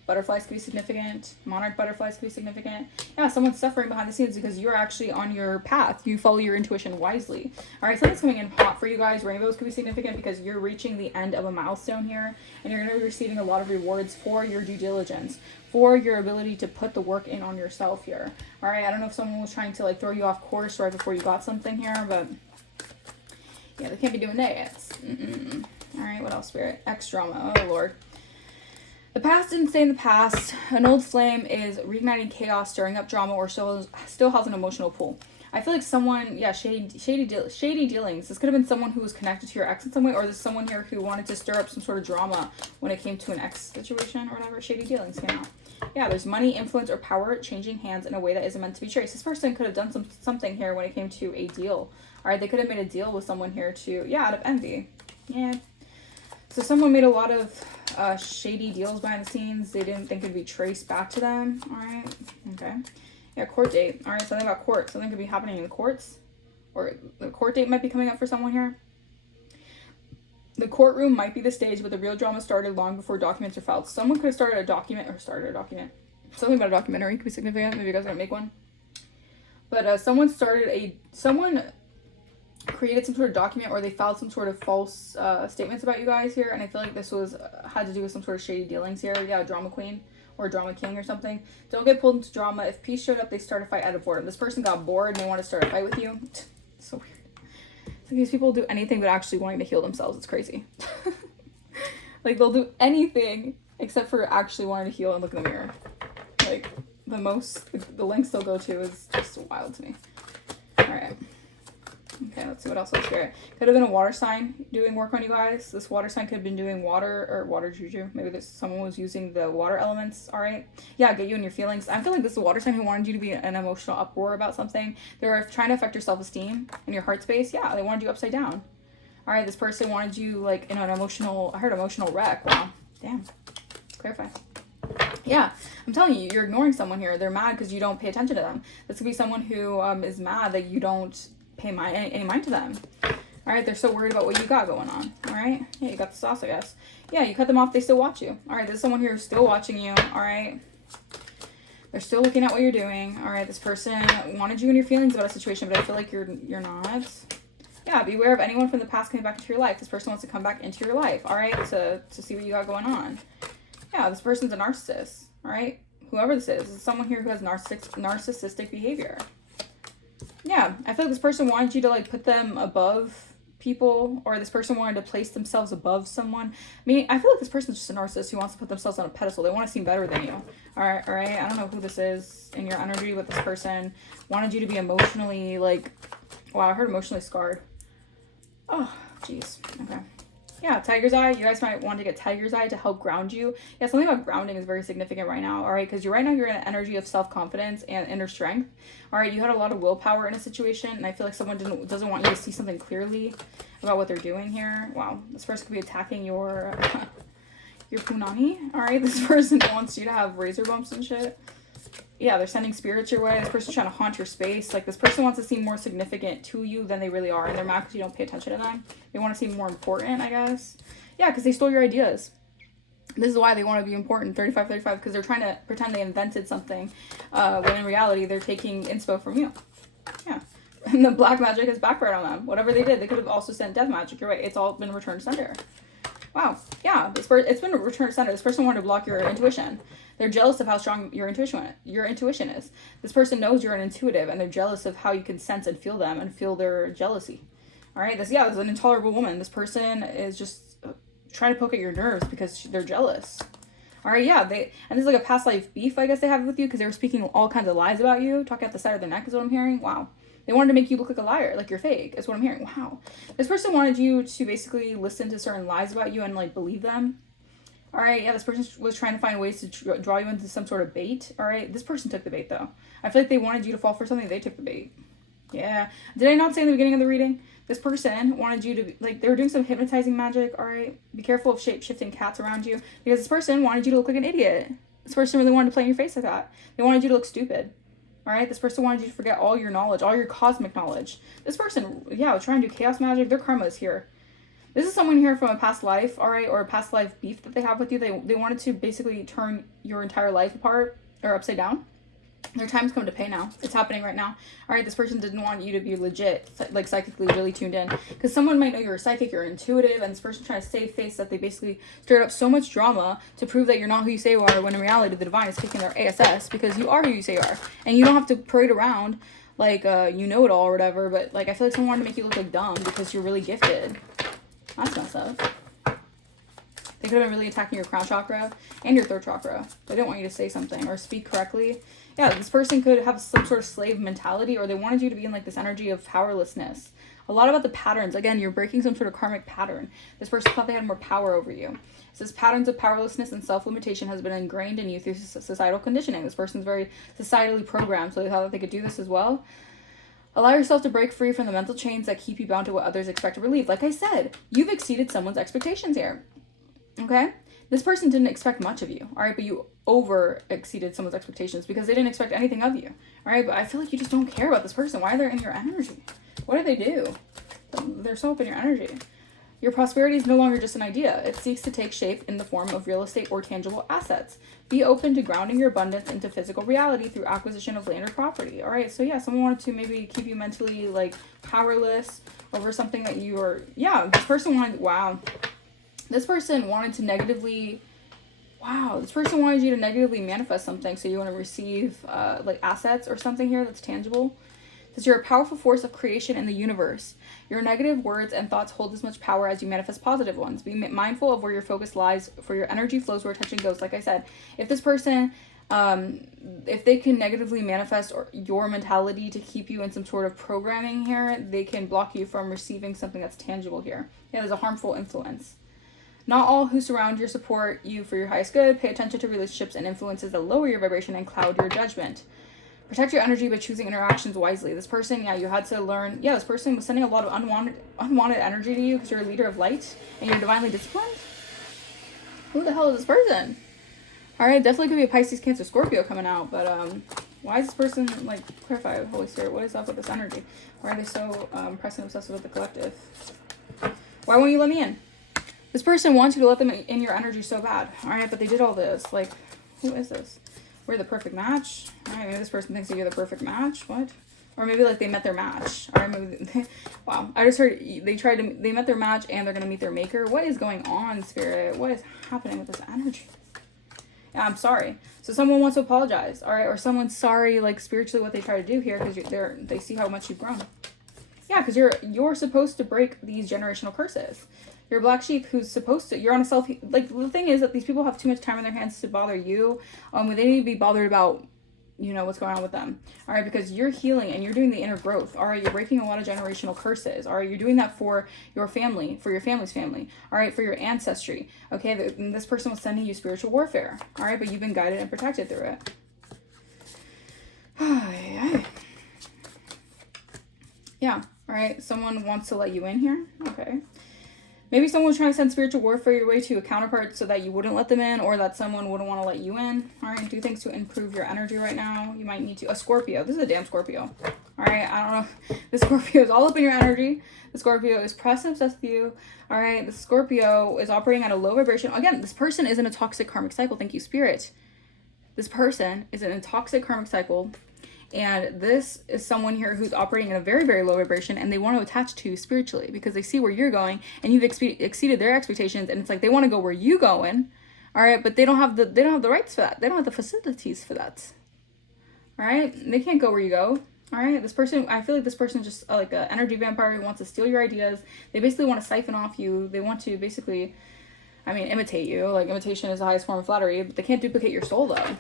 Butterflies could be significant. Monarch butterflies could be significant. Yeah, someone's suffering behind the scenes because you're actually on your path. You follow your intuition wisely. All right, something's coming in hot for you guys. Rainbows could be significant because you're reaching the end of a milestone here, and you're going to be receiving a lot of rewards for your due diligence, for your ability to put the work in on yourself here. All right, I don't know if someone was trying to, like, throw you off course right before you got something here, but yeah, they can't be doing that. All right, what else, Spirit? X drama. Oh, Lord. The past didn't stay in the past. An old flame is reigniting chaos, stirring up drama, or still has an emotional pull. I feel like someone, yeah, shady dealings. This could have been someone who was connected to your ex in some way, or there's someone here who wanted to stir up some sort of drama when it came to an ex situation or whatever. Shady dealings came out. Yeah, there's money, influence, or power changing hands in a way that isn't meant to be traced. This person could have done something here when it came to a deal. All right, they could have made a deal with someone here to, yeah, out of envy. Yeah. So someone made a lot of shady deals behind the scenes. They didn't think it'd be traced back to them. All right. Okay. Yeah, court date. All right, something about court. Something could be happening in the courts. Or the court date might be coming up for someone here. The courtroom might be the stage, but the real drama started long before documents are filed. Someone could have started a document. Something about a documentary could be significant. Maybe you guys are going to make one. But someone created some sort of document, or they filed some sort of false statements about you guys here, and I feel like this was had to do with some sort of shady dealings here. Yeah, drama queen or drama king or something. Don't get pulled into drama. If peace showed up, they start a fight out of boredom. This person got bored and they want to start a fight with you. So weird. It's like these people do anything but actually wanting to heal themselves. It's crazy. Like, they'll do anything except for actually wanting to heal and look in the mirror. Like, the lengths they'll go to is just wild to me. All right. Okay, let's see what else is here. Could have been a water sign doing work on you guys. This water sign could have been doing water juju. Maybe someone was using the water elements. All right. Yeah, get you in your feelings. I feel like this is a water sign who wanted you to be in an emotional uproar about something. They were trying to affect your self-esteem and your heart space. Yeah, they wanted you upside down. All right, this person wanted you, like, in an emotional, I heard emotional wreck. Wow. Damn. Clarify. Yeah, I'm telling you, you're ignoring someone here. They're mad because you don't pay attention to them. This could be someone who is mad that you don't pay any mind to them. All right, they're so worried about what you got going on. All right, yeah, you got the sauce, I guess. Yeah, you cut them off, they still watch you. All right, there's someone here who's still watching you. All right, they're still looking at what you're doing. All right, this person wanted you in your feelings about a situation, but I feel like you're not. Yeah, beware of anyone from the past coming back into your life. This person wants to come back into your life. All right, to see what you got going on. Yeah, this person's a narcissist, all right? Whoever this is someone here who has narcissistic behavior. Yeah, I feel like this person wanted you to like put them above people, or this person wanted to place themselves above someone. I mean, I feel like this person's just a narcissist who wants to put themselves on a pedestal. They want to seem better than you. All right. I don't know who this is in your energy, but this person wanted you to be emotionally like, wow, I heard emotionally scarred. Oh, jeez. Okay. Yeah, tiger's eye. You guys might want to get tiger's eye to help ground you. Yeah, something about grounding is very significant right now, all right? Because right now you're in an energy of self-confidence and inner strength, all right? You had a lot of willpower in a situation, and I feel like someone doesn't want you to see something clearly about what they're doing here. Wow, this person could be attacking your punani, all right? This person wants you to have razor bumps and shit. Yeah, they're sending spirits your way. This person's trying to haunt your space. Like, this person wants to seem more significant to you than they really are. And they're mad because you don't pay attention to them. They want to seem more important, I guess. Yeah, because they stole your ideas. This is why they want to be important, 35, because they're trying to pretend they invented something. When in reality, they're taking inspo from you. Yeah. And the black magic has backfired on them. Whatever they did, they could have also sent death magic. You're right. It's all been returned to sender. Wow. Yeah, it's been returned to sender. This person wanted to block your intuition. They're jealous of how strong your intuition is. This person knows you're an intuitive, and they're jealous of how you can sense and feel them and feel their jealousy. All right, this is an intolerable woman. This person is just trying to poke at your nerves because they're jealous. All right, yeah, and this is like a past life beef, I guess they have with you because they were speaking all kinds of lies about you. Talking out the side of their neck is what I'm hearing. Wow. They wanted to make you look like a liar, like you're fake, is what I'm hearing. Wow. This person wanted you to basically listen to certain lies about you and like believe them. All right, yeah, this person was trying to find ways to draw you into some sort of bait. All right, this person took the bait, though. I feel like they wanted you to fall for something. They took the bait. Yeah. Did I not say in the beginning of the reading? This person wanted you to, like, they were doing some hypnotizing magic. All right, be careful of shape-shifting cats around you. Because this person wanted you to look like an idiot. This person really wanted to play in your face like that. They wanted you to look stupid. All right, this person wanted you to forget all your knowledge, all your cosmic knowledge. This person, yeah, was trying to do chaos magic. Their karma is here. This is someone here from a past life, all right, or a past life beef that they have with you. They wanted to basically turn your entire life apart or upside down. Their time's come to pay now. It's happening right now. All right, this person didn't want you to be legit, like psychically really tuned in. Because someone might know you're a psychic, you're intuitive, and this person trying to save face that they basically stirred up so much drama to prove that you're not who you say you are, when in reality the divine is kicking their ASS because you are who you say you are. And you don't have to parade around like you know it all or whatever, but like I feel like someone wanted to make you look like dumb because you're really gifted. That's messed up. They could have been really attacking your crown chakra and your third chakra. They didn't want you to say something or speak correctly. Yeah, this person could have some sort of slave mentality, or they wanted you to be in like this energy of powerlessness. A lot about the patterns. Again, you're breaking some sort of karmic pattern. This person thought they had more power over you. It says patterns of powerlessness and self-limitation has been ingrained in you through societal conditioning. This person's very societally programmed, so they thought that they could do this as well. Allow yourself to break free from the mental chains that keep you bound to what others expect or believe. Like I said, you've exceeded someone's expectations here. Okay? This person didn't expect much of you, all right? But you over exceeded someone's expectations because they didn't expect anything of you, all right? But I feel like you just don't care about this person. Why are they in your energy? What do they do? They're so up in your energy. Your prosperity is no longer just an idea. It seeks to take shape in the form of real estate or tangible assets. Be open to grounding your abundance into physical reality through acquisition of land or property. All right, so yeah, someone wanted to maybe keep you mentally like powerless over something that you are, yeah, this person wanted, wow. This person wanted to negatively, this person wanted you to negatively manifest something. So you want to receive like assets or something here that's tangible. Because you're a powerful force of creation in the universe. Your negative words and thoughts hold as much power as you manifest positive ones. Be mindful of where your focus lies, for your energy flows where attention goes. Like I said, if this person, if they can negatively manifest your mentality to keep you in some sort of programming here, they can block you from receiving something that's tangible here. Yeah, there's a harmful influence. Not all who surround you support you for your highest good. Pay attention to relationships and influences that lower your vibration and cloud your judgment. Protect your energy by choosing interactions wisely. This person, yeah, you had to learn. Yeah, this person was sending a lot of unwanted energy to you because you're a leader of light and you're divinely disciplined. Who the hell is this person? All right, definitely could be a Pisces, Cancer, Scorpio coming out, but why is this person, like, clarify, Holy Spirit, what is up with this energy? Why are they so pressing obsessive with the collective? Why won't you let me in? This person wants you to let them in your energy so bad. All right, but they did all this. Like, who is this? We're the perfect match. All right, maybe this person thinks that you're the perfect match. What? Or maybe like they met their match. All right, maybe wow. I just heard they met their match and they're gonna meet their maker. What is going on, Spirit? What is happening with this energy? Yeah, I'm sorry. So someone wants to apologize, all right? Or someone's sorry, like, spiritually what they try to do here because they see how much you've grown. Yeah, because you're supposed to break these generational curses. You're a black sheep who's supposed to, you're on a self, like, the thing is that these people have too much time on their hands to bother you. They need to be bothered about, you know, what's going on with them, all right? Because you're healing and you're doing the inner growth, all right? You're breaking a lot of generational curses, all right? You're doing that for your family, for your family's family, all right? For your ancestry, okay? This person was sending you spiritual warfare, all right? But you've been guided and protected through it. Yeah, all right? Someone wants to let you in here, okay? Maybe someone was trying to send spiritual warfare your way to a counterpart so that you wouldn't let them in, or that someone wouldn't want to let you in. All right, do things to improve your energy right now. You might need to. A Scorpio. This is a damn Scorpio. All right, I don't know. The Scorpio is all up in your energy. The Scorpio is pressed and obsessed with you. All right, the Scorpio is operating at a low vibration. Again, this person is in a toxic karmic cycle. Thank you, Spirit. This person is in a toxic karmic cycle. And this is someone here who's operating in a very, very low vibration, and they want to attach to you spiritually because they see where you're going and you've exceeded their expectations, and it's like they want to go where you going, all right? But they don't have the rights for that. They don't have the facilities for that, all right? They can't go where you go, all right? This person, I feel like this person is just like an energy vampire who wants to steal your ideas. They basically want to siphon off you. They want to basically, imitate you. Like, imitation is the highest form of flattery, but they can't duplicate your soul though.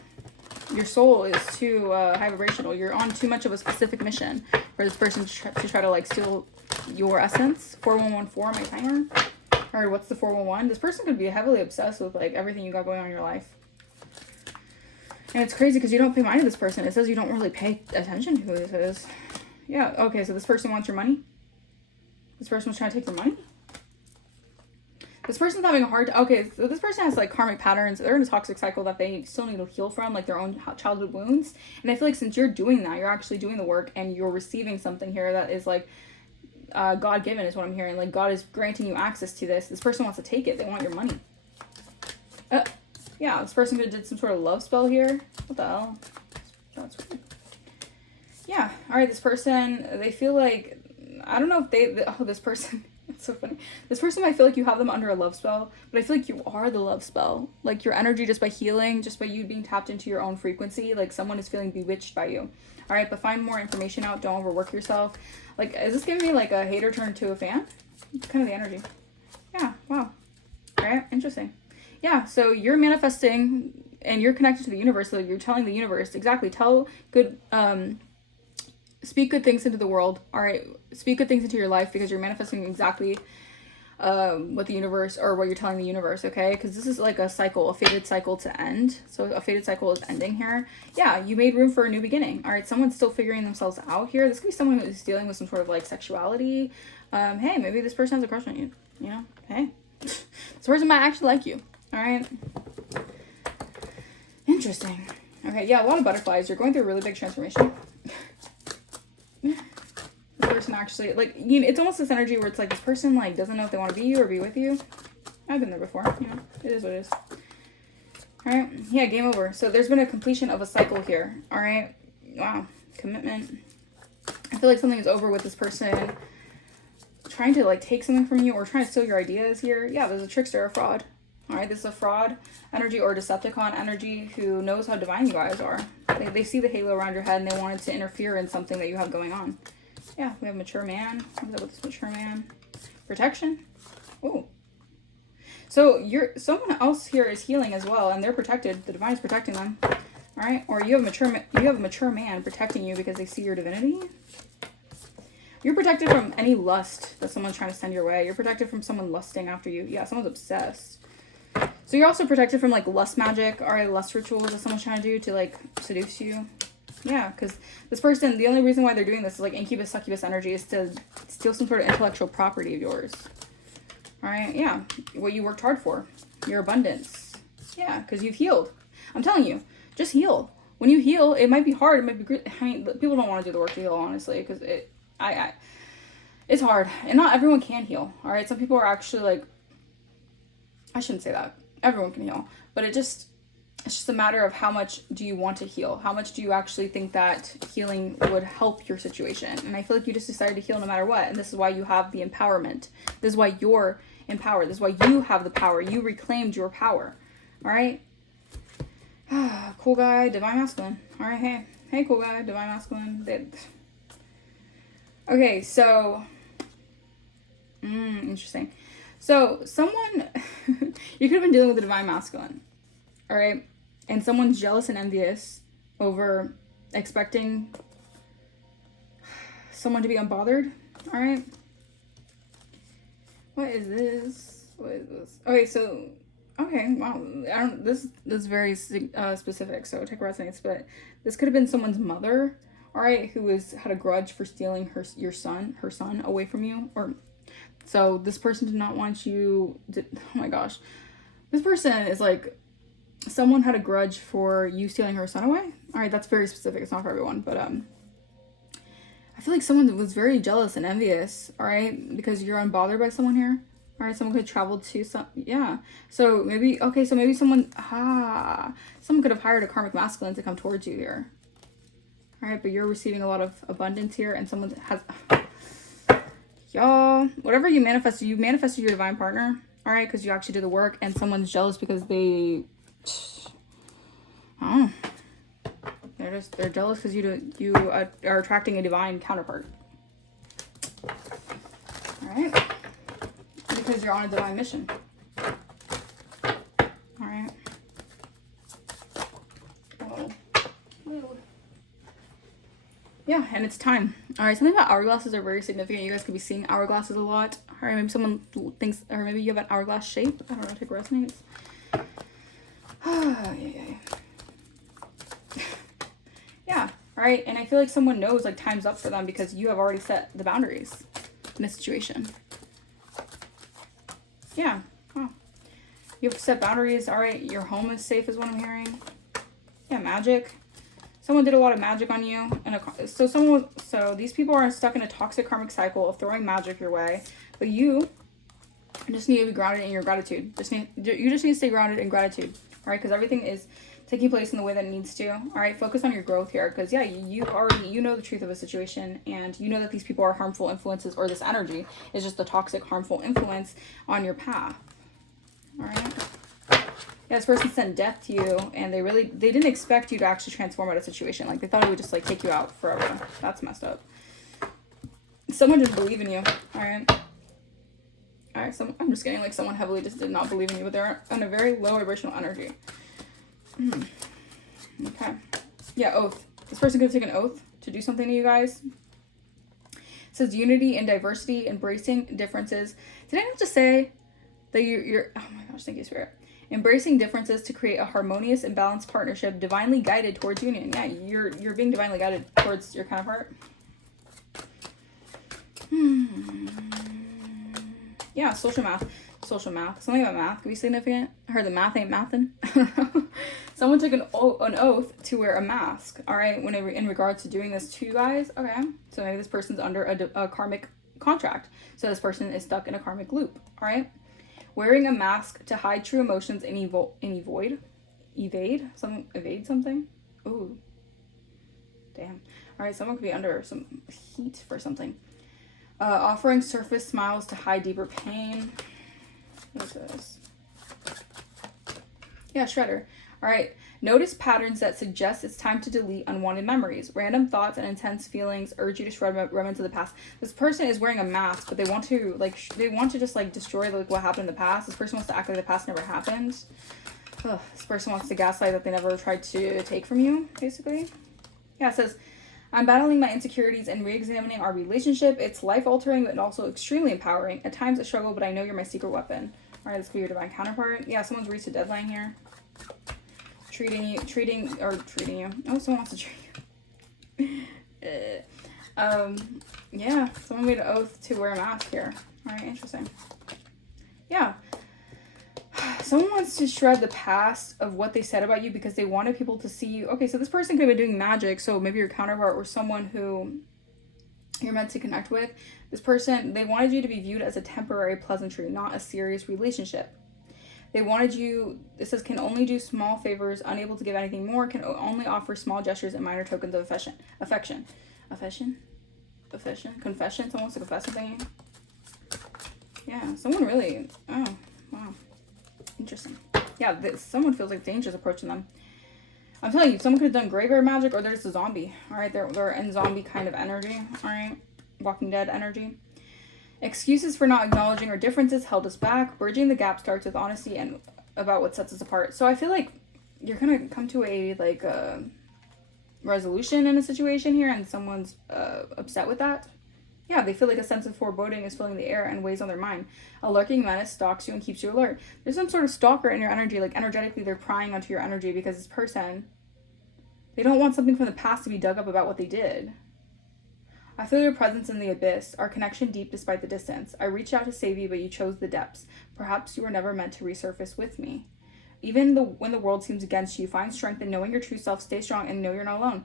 Your soul is too high vibrational. You're on too much of a specific mission for this person to try to like steal your essence. 4114, my timer. All right, what's the 411? This person could be heavily obsessed with like everything you got going on in your life. And it's crazy because you don't pay mind to this person. It says you don't really pay attention to who this is. Yeah, okay, so this person wants your money? This person was trying to take your money? This person's having a hard time. Okay, so this person has like karmic patterns. They're in a toxic cycle that they still need to heal from, like their own childhood wounds. And I feel like since you're doing that, you're actually doing the work and you're receiving something here that is like God-given is what I'm hearing. Like God is granting you access to this. This person wants to take it. They want your money. Yeah, this person could have did some sort of love spell here. What the hell? That's weird. Yeah, all right, this person, they feel like, I don't know if this person... It's so funny. This person might feel like you have them under a love spell, but I feel like you are the love spell. Like your energy, just by healing, just by you being tapped into your own frequency, like someone is feeling bewitched by you. All right, but find more information out. Don't overwork yourself. Like, is this giving me like a hater turned to a fan? It's kind of the energy. Yeah, wow. All right, interesting. Yeah, so you're manifesting and you're connected to the universe. So you're telling the universe, exactly, tell good, speak good things into the world. All right, speak good things into your life because you're manifesting exactly what the universe, or what you're telling the universe, okay? Because this is like a cycle, a fated cycle to end. So a fated cycle is ending here. Yeah, you made room for a new beginning. All right, someone's still figuring themselves out here. This could be someone who's dealing with some sort of like sexuality. Hey, maybe this person has a crush on you, you know? Hey, this person might actually like you, all right? Interesting. Okay, yeah, a lot of butterflies. You're going through a really big transformation. This person actually, like, you know, it's almost this energy where it's like this person like doesn't know if they want to be you or be with you. I've been there before, you know, it is what it is. All right, yeah, game over. So there's been a completion of a cycle here. All right, wow, commitment. I feel like something is over with this person trying to like take something from you or trying to steal your ideas here. Yeah, there's a trickster, a fraud. All right, this is a fraud energy or Decepticon energy who knows how divine you guys are. They see the halo around your head and they wanted to interfere in something that you have going on. Yeah, we have mature man. What is that with this mature man? Protection. Oh. So someone else here is healing as well, and they're protected. The divine is protecting them. All right, or you have a mature man protecting you because they see your divinity. You're protected from any lust that someone's trying to send your way. You're protected from someone lusting after you. Yeah, someone's obsessed. So you're also protected from like lust magic or lust rituals that someone's trying to do to like seduce you. Yeah, because this person, the only reason why they're doing this is like incubus, succubus energy is to steal some sort of intellectual property of yours. All right, yeah, what you worked hard for, your abundance. Yeah, because you've healed. I'm telling you, just heal. When you heal, it might be hard. It might be great. I mean, people don't want to do the work to heal, honestly, because it's hard, and not everyone can heal. All right, some people are actually like, I shouldn't say that. Everyone can heal, but it's just a matter of how much do you want to heal? How much do you actually think that healing would help your situation? And I feel like you just decided to heal no matter what. And this is why you have the empowerment. This is why you're empowered. This is why you have the power. You reclaimed your power. All right. Cool guy, divine masculine. All right, hey. Hey, cool guy, divine masculine. Okay, so... interesting. So, someone... you could have been dealing with the divine masculine. All right? And someone's jealous and envious over expecting someone to be unbothered. All right? What is this? What is this? Okay, so... Okay, wow. This is very specific, so take resonates, but this could have been someone's mother, all right, who had a grudge for stealing her son away from you, or so this person did not want you to, oh my gosh. This person is like, someone had a grudge for you stealing her son away. All right, that's very specific. It's not for everyone, but I feel like someone was very jealous and envious, all right, because you're unbothered by someone here. All right, someone could travel to some, yeah. So maybe someone could have hired a karmic masculine to come towards you here. All right, but you're receiving a lot of abundance here, and someone has, y'all, whatever you manifested your divine partner, all right, because you actually did the work, and someone's jealous because they, oh, they're jealous because you are attracting a divine counterpart. All right. Because you're on a divine mission. Alright. Oh. Yeah, and it's time. Alright, something about hourglasses are very significant. You guys could be seeing hourglasses a lot. Alright, maybe someone thinks, or maybe you have an hourglass shape. I don't know, take resonates. Yeah, alright, and I feel like someone knows like time's up for them because you have already set the boundaries in a situation. Yeah. Oh. You have to set boundaries. All right. Your home is safe is what I'm hearing. Yeah. Magic. Someone did a lot of magic on you. So these people are stuck in a toxic karmic cycle of throwing magic your way. But you just need to be grounded in your gratitude. You just need to stay grounded in gratitude. All right. Because everything is taking place in the way that it needs to. All right. Focus on your growth here. Because yeah, you know the truth of a situation, and you know that these people are harmful influences, or this energy is just a toxic, harmful influence on your path. All right. Yeah, this person sent death to you, and they didn't expect you to actually transform out of a situation. Like they thought it would just like take you out forever. That's messed up. Someone didn't believe in you. All right. All right. So I'm just getting like someone heavily just did not believe in you, but they're on a very low vibrational energy. Okay. Yeah, oath. This person could take an oath to do something to you guys. It says unity and diversity, embracing differences. Did I have to say that you're oh my gosh, thank you, Spirit. Embracing differences to create a harmonious and balanced partnership, divinely guided towards union. Yeah, you're being divinely guided towards your counterpart. Yeah, social math. Something about math could be significant. I heard the math ain't mathin'. Someone took an oath to wear a mask. All right, in regards to doing this to you guys. Okay, so maybe this person's under a karmic contract. So this person is stuck in a karmic loop. All right, wearing a mask to hide true emotions and evade something. Ooh, damn. All right, someone could be under some heat for something. Offering surface smiles to hide deeper pain. What is this? Yeah, shredder. All right. Notice patterns that suggest it's time to delete unwanted memories. Random thoughts and intense feelings urge you to shred remnants of the past. This person is wearing a mask, but they want to just like destroy like what happened in the past. This person wants to act like the past never happened. Ugh, this person wants to gaslight that they never tried to take from you, basically. Yeah, it says, I'm battling my insecurities and re-examining our relationship. It's life-altering, but also extremely empowering. At times a struggle, but I know you're my secret weapon. All right, this could be your divine counterpart. Yeah, someone's reached a deadline here. Treating you. Oh, someone wants to treat you. Yeah, someone made an oath to wear a mask here. All right, interesting. Yeah. Someone wants to shred the past of what they said about you because they wanted people to see you. Okay, so this person could have been doing magic. So maybe your counterpart or someone who you're meant to connect with. This person, they wanted you to be viewed as a temporary pleasantry, not a serious relationship. They wanted you, it says, can only do small favors, unable to give anything more, can only offer small gestures and minor tokens of affection. Confession? Someone wants to confess something? Yeah, someone really, oh, wow. Interesting. Yeah, someone feels like danger is approaching them. I'm telling you, someone could have done graveyard magic, or they're just a zombie. All right, they're in zombie kind of energy. All right, Walking Dead energy. Excuses for not acknowledging our differences held us back. Bridging the gap starts with honesty and about what sets us apart. So I feel like you're gonna come to a like resolution in a situation here, and someone's upset with that. Yeah, they feel like a sense of foreboding is filling the air and weighs on their mind. A lurking menace stalks you and keeps you alert. There's some sort of stalker in your energy, like energetically they're prying onto your energy, because this person, they don't want something from the past to be dug up about what they did. I feel your presence in the abyss, our connection deep despite the distance. I reached out to save you, but you chose the depths. Perhaps you were never meant to resurface with me. Even when the world seems against you, find strength in knowing your true self, stay strong, and know you're not alone.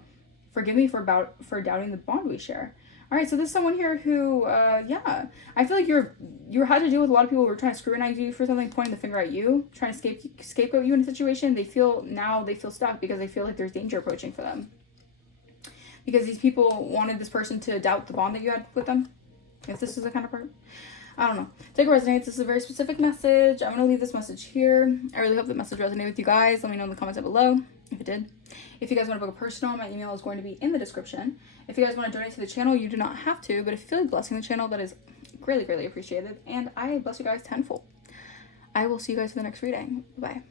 Forgive me for doubting the bond we share. All right, so there's someone here who, yeah, I feel like you had to deal with a lot of people who were trying to scrutinize you for something, pointing the finger at you, trying to scapegoat you in a situation. They feel stuck because they feel like there's danger approaching for them. Because these people wanted this person to doubt the bond that you had with them. If this is the kind of part. I don't know. Take it resonates. This is a very specific message. I'm going to leave this message here. I really hope the message resonated with you guys. Let me know in the comments down below if it did. If you guys want to book a personal, my email is going to be in the description. If you guys want to donate to the channel, you do not have to. But if you feel like blessing the channel, that is greatly, greatly appreciated. And I bless you guys tenfold. I will see you guys for the next reading. Bye.